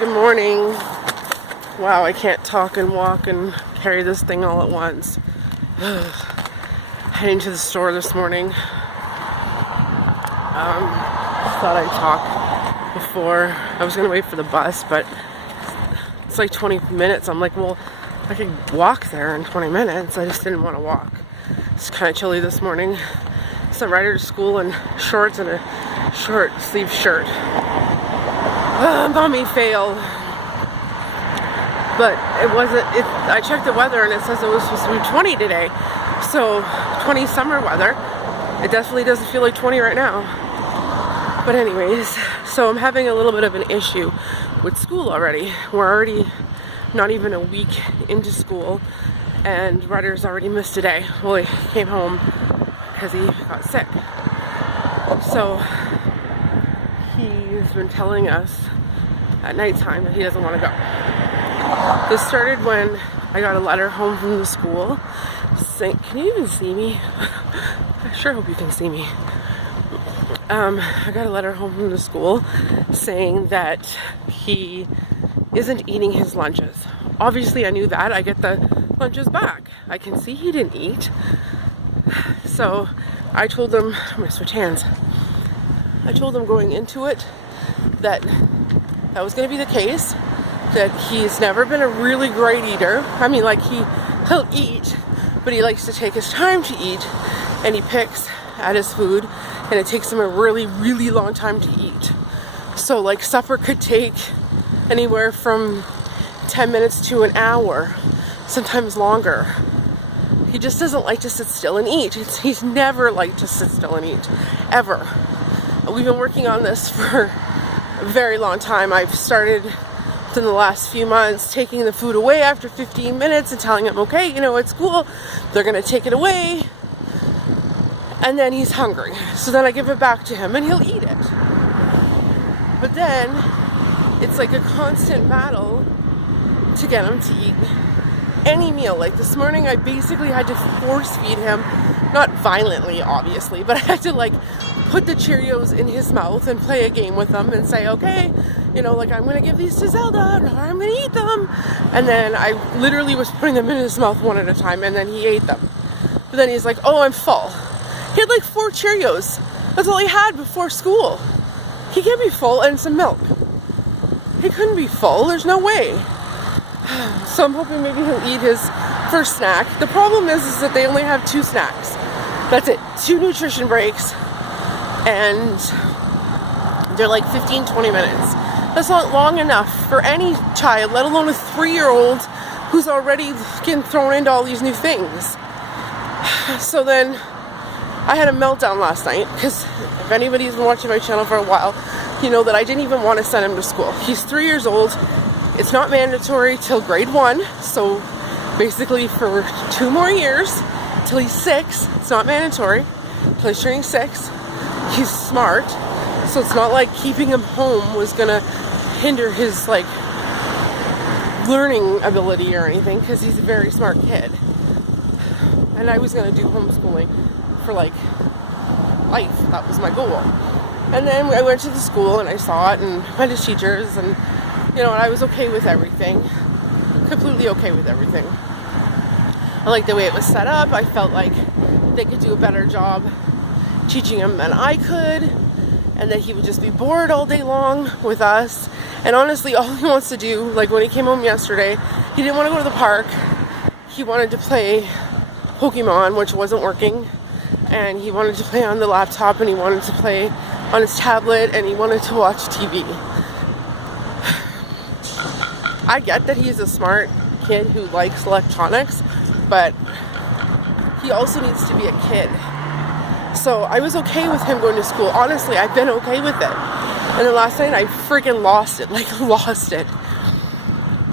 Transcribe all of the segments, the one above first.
Good morning. Wow, I can't talk and walk and carry this thing all at once. Heading to the store this morning. Thought I'd talk before. I was gonna wait for the bus, but it's like 20 minutes. I'm like, well, I could walk there in 20 minutes. I just didn't want to walk. It's kind of chilly this morning. Sent Ryder to school in shorts and a short sleeve shirt. Mommy fail. But it wasn't, I checked the weather and it says it was supposed to be 20 today. So 20 summer weather. It definitely doesn't feel like 20 right now. But anyways, so I'm having a little bit of an issue with school already. We're already not even a week into school and Ryder's already missed a day. Well, he came home because he got sick. So he's been telling us at nighttime that he doesn't want to go. This started when I got a letter home from the school saying, can you even see me? I sure hope you can see me. I got a letter home from the school saying that he isn't eating his lunches. Obviously I knew that. I get the lunches back. I can see he didn't eat. So I told him, I'm gonna switch hands. I told him going into it that that was gonna be the case, that he's never been a really great eater. I mean, like he'll eat, but he likes to take his time to eat and he picks at his food and it takes him a really, really long time to eat. So like supper could take anywhere from 10 minutes to an hour, sometimes longer. He just doesn't like to sit still and eat. He's never liked to sit still and eat, ever. We've been working on this for a very long time. I've started within the last few months taking the food away after 15 minutes and telling him, okay, you know, at school, they're gonna take it away. And then he's hungry. So then I give it back to him and he'll eat it. But then it's like a constant battle to get him to eat any meal. Like this morning I basically had to force feed him, not violently obviously, but I had to like put the Cheerios in his mouth and play a game with them and say, okay, you know, like I'm gonna give these to Zelda or I'm gonna eat them. And then I literally was putting them in his mouth one at a time and then he ate them. But then he's like, oh, I'm full. He had like 4 Cheerios. That's all he had before school. He can't be full and some milk. He couldn't be full, there's no way. So I'm hoping maybe he'll eat his first snack. The problem is that they only have 2 snacks. That's it, 2 nutrition breaks. And they're like 15, 20 minutes. That's not long enough for any child, let alone a 3-year-old who's already getting thrown into all these new things. So then I had a meltdown last night because if anybody's been watching my channel for a while, you know that I didn't even want to send him to school. He's 3 years old. It's not mandatory till grade 1. So basically for 2 more years till he's 6, it's not mandatory. Till he's turning 6. He's smart. So it's not like keeping him home was gonna hinder his like learning ability or anything because he's a very smart kid. And I was gonna do homeschooling for like life. That was my goal. And then I went to the school and I saw it and met his teachers and you know, and I was okay with everything. Completely okay with everything. I liked the way it was set up. I felt like they could do a better job teaching him than I could, and that he would just be bored all day long with us. And honestly, all he wants to do, like when he came home yesterday, he didn't want to go to the park. He wanted to play Pokemon, which wasn't working, and he wanted to play on the laptop, and he wanted to play on his tablet, and he wanted to watch TV. I get that he's a smart kid who likes electronics, but he also needs to be a kid. So I was okay with him going to school. Honestly, I've been okay with it. And then last night I freaking lost it.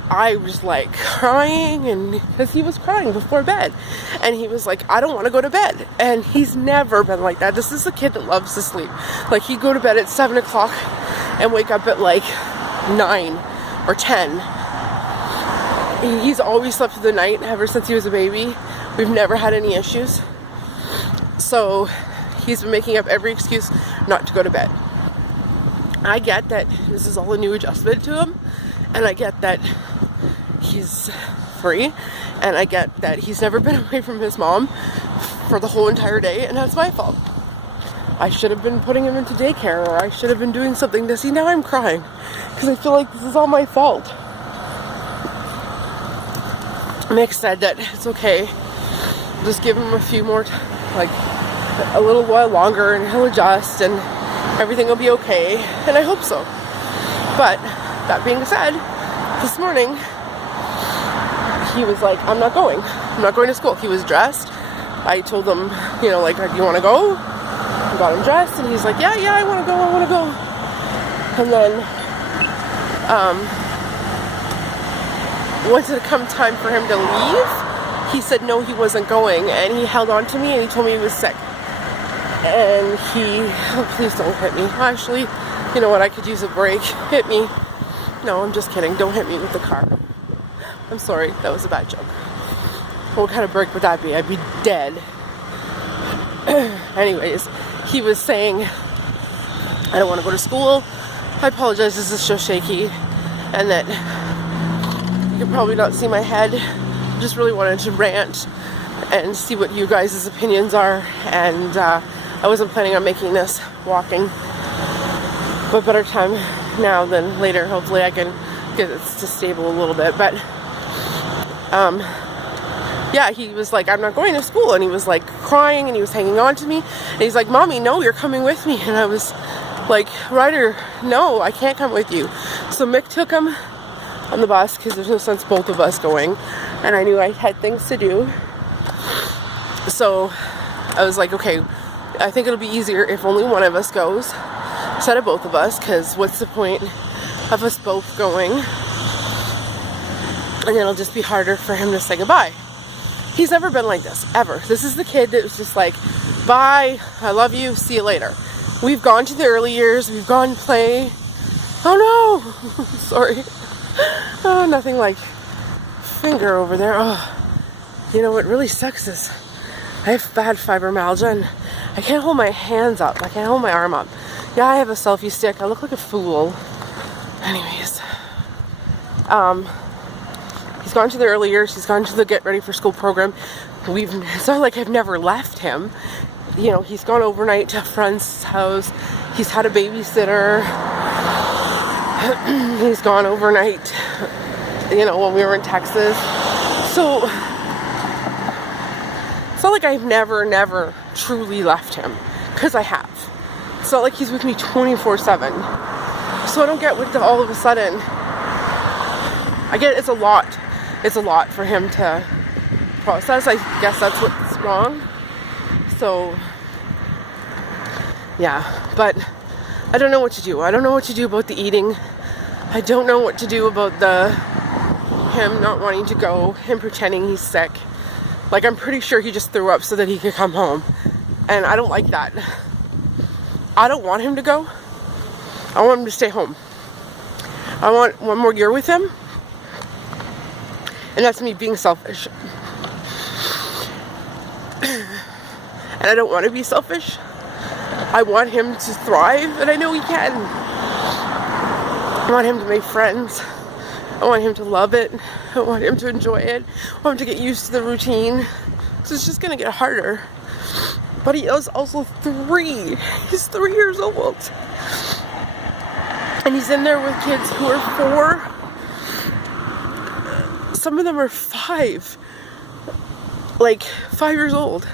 I was like crying, and because he was crying before bed. And he was like, I don't want to go to bed. And he's never been like that. This is a kid that loves to sleep. Like he'd go to bed at 7 o'clock and wake up at like 9 or 10. He's always slept through the night ever since he was a baby. We've never had any issues. So he's been making up every excuse not to go to bed. I get that this is all a new adjustment to him And I get that he's 3, and I get that he's never been away from his mom for the whole entire day, and that's my fault. I should have been putting him into daycare, or I should have been doing something to see. Now I'm crying because I feel like this is all my fault. Mick said that it's okay. Just give him a few more, like a little while longer, and he'll adjust and everything will be okay. And I hope so. But that being said, this morning he was like, I'm not going to school. He was dressed. I told him, like, do you want to go? I got him dressed, and he's like, yeah, I want to go. And then once it come time for him to leave, he said no, he wasn't going, and he held on to me, and he told me he was sick. And please don't hit me. Actually, you know what, I could use a break. Hit me. No, I'm just kidding. Don't hit me with the car. I'm sorry, that was a bad joke. What kind of break would that be? I'd be dead. Anyways, he was saying, I don't want to go to school. I apologize, this is so shaky. And that you can probably not see my head. Just really wanted to rant and see what you guys' opinions are. And I wasn't planning on making this walking. But better time now than later. Hopefully I can get it to stable a little bit. But yeah, he was like, I'm not going to school. And he was like crying, and he was hanging on to me. And he's like, Mommy, no, you're coming with me. And I was like, Ryder, no, I can't come with you. So Mick took him on the bus because there's no sense both of us going. And I knew I had things to do. So I was like, okay, I think it'll be easier if only one of us goes instead of both of us, because what's the point of us both going? And it'll just be harder for him to say goodbye. He's never been like this, ever. This is the kid that was just like, bye, I love you, see you later. We've gone to the early years, we've gone play. Oh no, sorry. Oh, nothing like finger over there. Oh, you know what really sucks is I have bad fibromyalgia, and I can't hold my hands up. I can't hold my arm up. Yeah, I have a selfie stick. I look like a fool. Anyways, he's gone to the early years. He's gone to the get ready for school program. It's not like I've never left him. He's gone overnight to a friend's house. He's had a babysitter. He's gone overnight, when we were in Texas. So it's not like I've never truly left him, because I have. It's not like he's with me 24/7. So I don't get what all of a sudden. I get it's a lot. It's a lot for him to process. I guess that's what's wrong. So yeah, but I don't know what to do. I don't know what to do about the eating. I don't know what to do about him not wanting to go, him pretending he's sick. Like, I'm pretty sure he just threw up so that he could come home. And I don't like that. I don't want him to go. I want him to stay home. I want one more year with him. And that's me being selfish. And I don't want to be selfish. I want him to thrive, and I know he can. I want him to make friends. I want him to love it. I want him to enjoy it. I want him to get used to the routine. So it's just going to get harder. But he is also 3. He's 3 years old. And he's in there with kids who are 4. Some of them are 5. Like, 5 years old.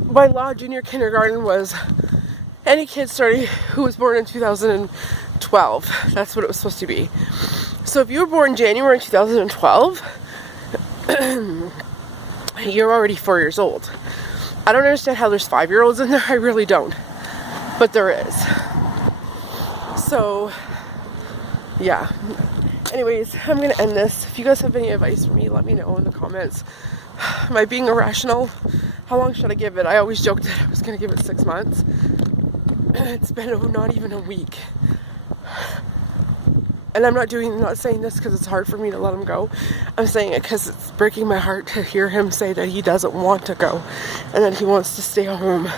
By law, junior kindergarten was any kid who was born in 2012. That's what it was supposed to be. So if you were born January 2012, you're already 4 years old. I don't understand how there's 5-year-olds in there. I really don't. But there is. So, yeah. Anyways, I'm going to end this. If you guys have any advice for me, let me know in the comments. Am I being irrational? How long should I give it? I always joked that I was going to give it 6 months. It's been not even a week. And I'm not saying this because it's hard for me to let him go. I'm saying it because it's breaking my heart to hear him say that he doesn't want to go and that he wants to stay home.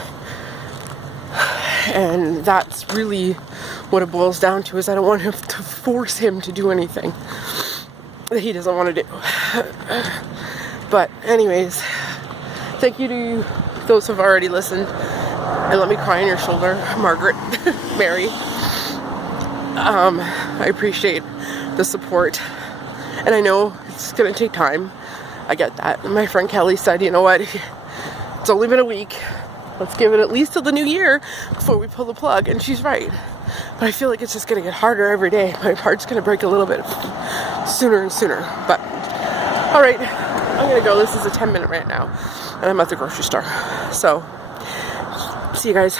And that's really what it boils down to, is I don't want to force him to do anything that he doesn't want to do. But anyways, thank you to those who have already listened and let me cry on your shoulder, Margaret, Mary. I appreciate the support, and I know it's gonna take time. I get that. And my friend Kelly said, you know what, it's only been a week, let's give it at least till the new year before we pull the plug. And she's right, but I feel like it's just gonna get harder every day. My heart's gonna break a little bit sooner and sooner. But all right, I'm gonna go. This is a 10-minute rant now, and I'm at the grocery store. So see you guys.